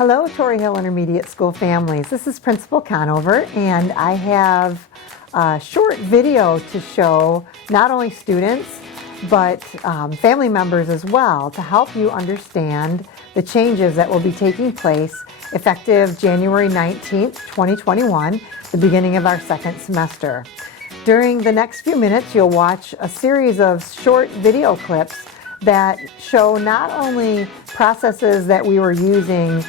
Hello, Torrey Hill Intermediate School families. This is Principal Conover, and I have a short video to show not only students, but family members as well, to help you understand the changes that will be taking place effective January 19th, 2021, the beginning of our second semester. During the next few minutes, you'll watch a series of short video clips that show not only processes that we were using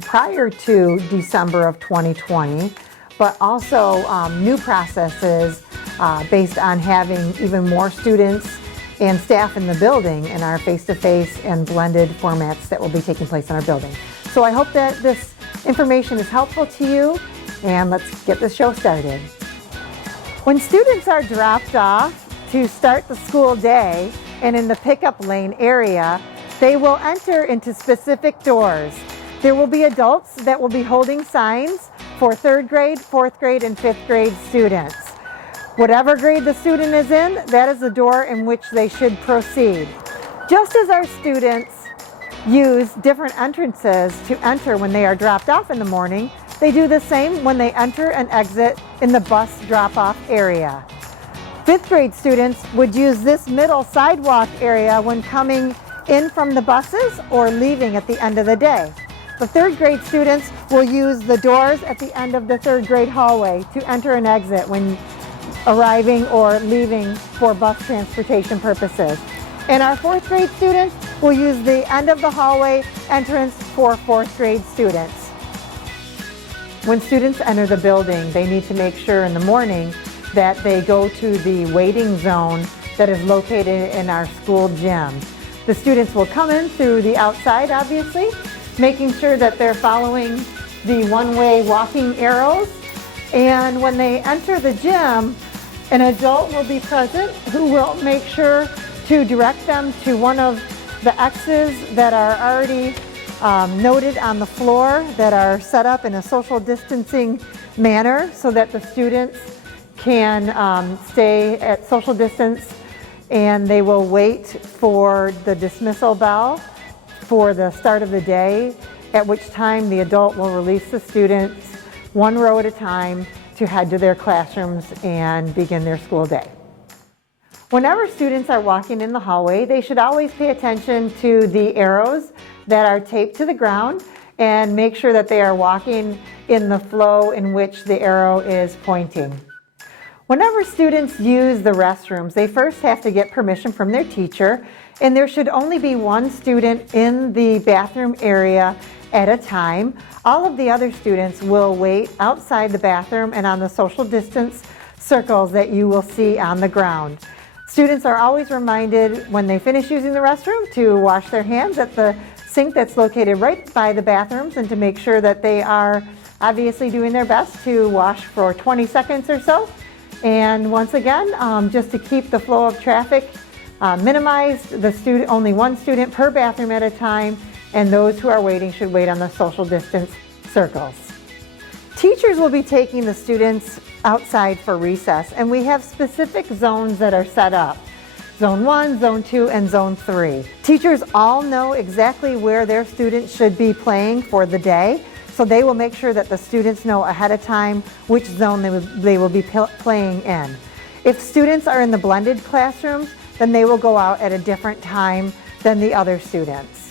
prior to December of 2020, but also new processes based on having even more students and staff in the building in our face-to-face and blended formats that will be taking place in our building. So I hope that this information is helpful to you, and let's get the show started. When students are dropped off to start the school day and in the pickup lane area, they will enter into specific doors. There will be adults that will be holding signs for 3rd grade, 4th grade, and 5th grade students. Whatever grade the student is in, that is the door in which they should proceed. Just as our students use different entrances to enter when they are dropped off in the morning, they do the same when they enter and exit in the bus drop-off area. 5th grade students would use this middle sidewalk area when coming in from the buses or leaving at the end of the day. The 3rd grade students will use the doors at the end of the 3rd grade hallway to enter and exit when arriving or leaving for bus transportation purposes. And our 4th grade students will use the end of the hallway entrance for 4th grade students. When students enter the building, they need to make sure in the morning that they go to the waiting zone that is located in our school gym. The students will come in through the outside, obviously, making sure that they're following the one-way walking arrows. And when they enter the gym, an adult will be present who will make sure to direct them to one of the X's that are already noted on the floor, that are set up in a social distancing manner so that the students can stay at social distance, and they will wait for the dismissal bell for the start of the day, at which time the adult will release the students one row at a time to head to their classrooms and begin their school day. Whenever students are walking in the hallway, they should always pay attention to the arrows that are taped to the ground and make sure that they are walking in the flow in which the arrow is pointing. Whenever students use the restrooms, they first have to get permission from their teacher, and there should only be one student in the bathroom area at a time. All of the other students will wait outside the bathroom and on the social distance circles that you will see on the ground. Students are always reminded when they finish using the restroom to wash their hands at the sink that's located right by the bathrooms, and to make sure that they are obviously doing their best to wash for 20 seconds or so. And once again, just to keep the flow of traffic minimized, only one student per bathroom at a time, and those who are waiting should wait on the social distance circles. Teachers will be taking the students outside for recess, and we have specific zones that are set up. Zone 1, Zone 2, and Zone 3. Teachers all know exactly where their students should be playing for the day, so they will make sure that the students know ahead of time which zone they will be playing in. If students are in the blended classrooms, then they will go out at a different time than the other students.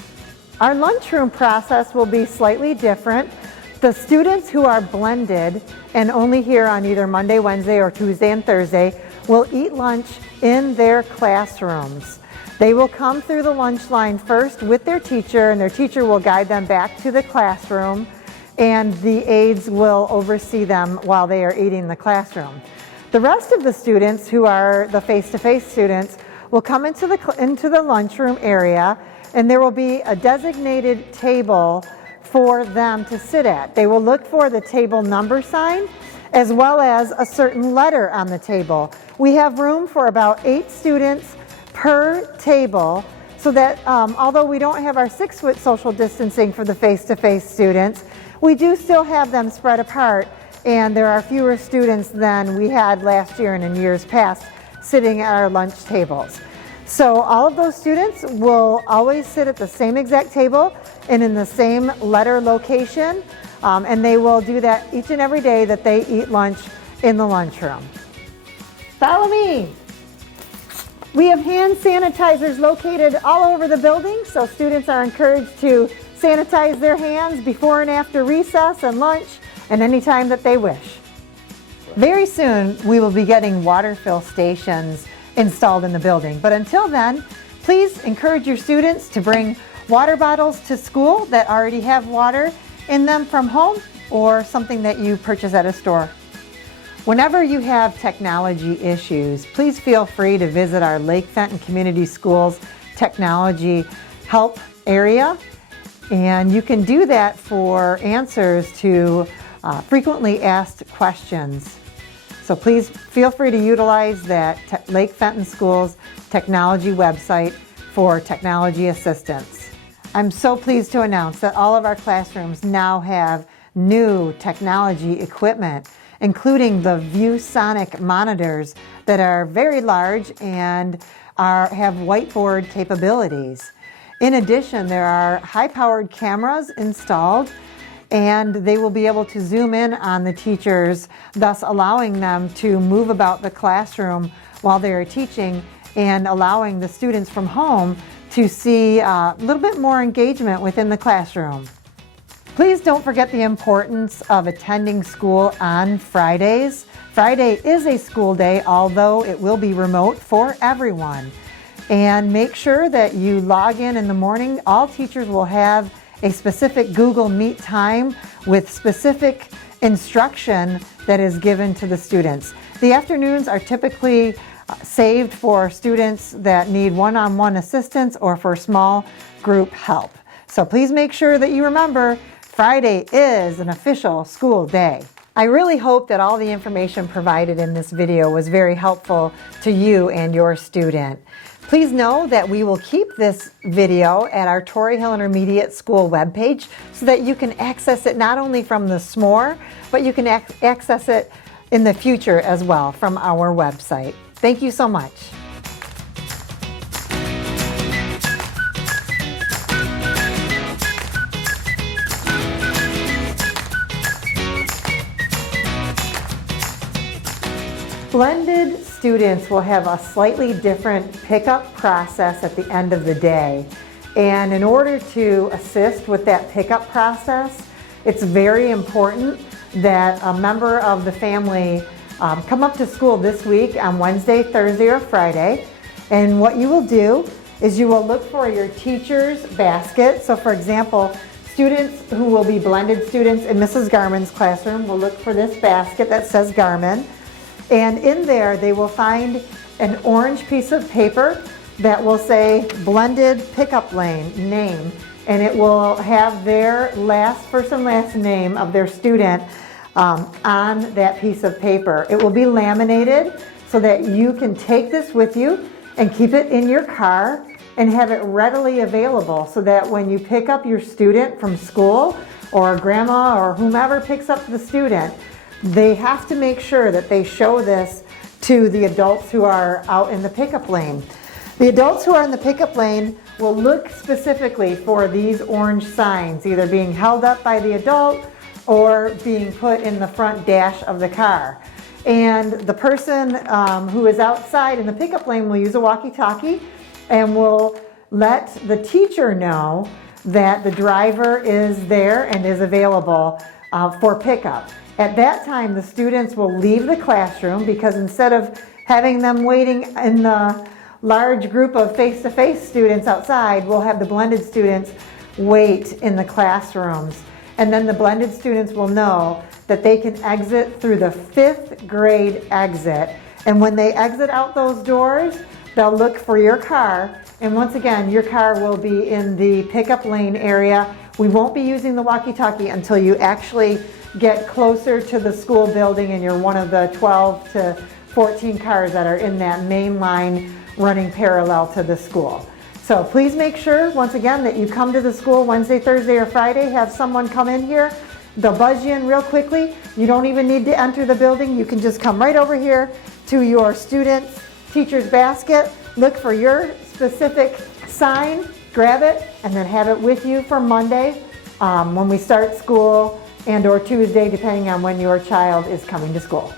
Our lunchroom process will be slightly different. The students who are blended and only here on either Monday, Wednesday, or Tuesday and Thursday will eat lunch in their classrooms. They will come through the lunch line first with their teacher, and their teacher will guide them back to the classroom, and the aides will oversee them while they are eating in the classroom. The rest of the students, who are the face-to-face students, will come into the lunchroom area, and there will be a designated table for them to sit at. They will look for the table number sign as well as a certain letter on the table. We have room for about 8 students per table, so that although we don't have our 6-foot social distancing for the face-to-face students, we do still have them spread apart, and there are fewer students than we had last year and in years past sitting at our lunch tables. So all of those students will always sit at the same exact table and in the same letter location, and they will do that each and every day that they eat lunch in the lunchroom. Follow me. We have hand sanitizers located all over the building, so students are encouraged to sanitize their hands before and after recess and lunch and anytime that they wish. Very soon we will be getting water fill stations installed in the building, but until then, please encourage your students to bring water bottles to school that already have water in them from home or something that you purchase at a store. Whenever you have technology issues, please feel free to visit our Lake Fenton Community Schools Technology Help area, and you can do that for answers to frequently asked questions. So please feel free to utilize that Lake Fenton Schools technology website for technology assistance. I'm so pleased to announce that all of our classrooms now have new technology equipment, including the ViewSonic monitors that are very large and have whiteboard capabilities. In addition, there are high-powered cameras installed, and they will be able to zoom in on the teachers, thus allowing them to move about the classroom while they are teaching and allowing the students from home to see a little bit more engagement within the classroom. Please don't forget the importance of attending school on Fridays. Friday is a school day, although it will be remote for everyone. And make sure that you log in the morning. All teachers will have a specific Google Meet time with specific instruction that is given to the students. The afternoons are typically saved for students that need one-on-one assistance or for small group help. So please make sure that you remember Friday is an official school day. I really hope that all the information provided in this video was very helpful to you and your student. Please know that we will keep this video at our Torrey Hill Intermediate School webpage so that you can access it not only from the SMORE, but you can access it in the future as well from our website. Thank you so much. Blended students will have a slightly different pickup process at the end of the day. And in order to assist with that pickup process, it's very important that a member of the family come up to school this week on Wednesday, Thursday, or Friday. And what you will do is you will look for your teacher's basket. So for example, students who will be blended students in Mrs. Garman's classroom will look for this basket that says Garman. And in there, they will find an orange piece of paper that will say blended pickup lane name, and it will have their first and last name of their student on that piece of paper. It will be laminated so that you can take this with you and keep it in your car and have it readily available so that when you pick up your student from school, or grandma or whomever picks up the student, they have to make sure that they show this to the adults who are out in the pickup lane. The adults who are in the pickup lane will look specifically for these orange signs, either being held up by the adult or being put in the front dash of the car. And the person who is outside in the pickup lane will use a walkie-talkie and will let the teacher know that the driver is there and is available for pickup. At that time, the students will leave the classroom, because instead of having them waiting in the large group of face-to-face students outside, we'll have the blended students wait in the classrooms. And then the blended students will know that they can exit through the 5th grade exit. And when they exit out those doors, they'll look for your car. And once again, your car will be in the pickup lane area. We won't be using the walkie-talkie until you actually get closer to the school building and you're one of the 12 to 14 cars that are in that main line running parallel to the school. So please make sure, once again, that you come to the school Wednesday, Thursday, or Friday. Have someone come in here. They'll buzz you in real quickly. You don't even need to enter the building. You can just come right over here to your student's teacher's basket look for your specific sign, grab it, and then have it with you for Monday when we start school and or Tuesday, depending on when your child is coming to school.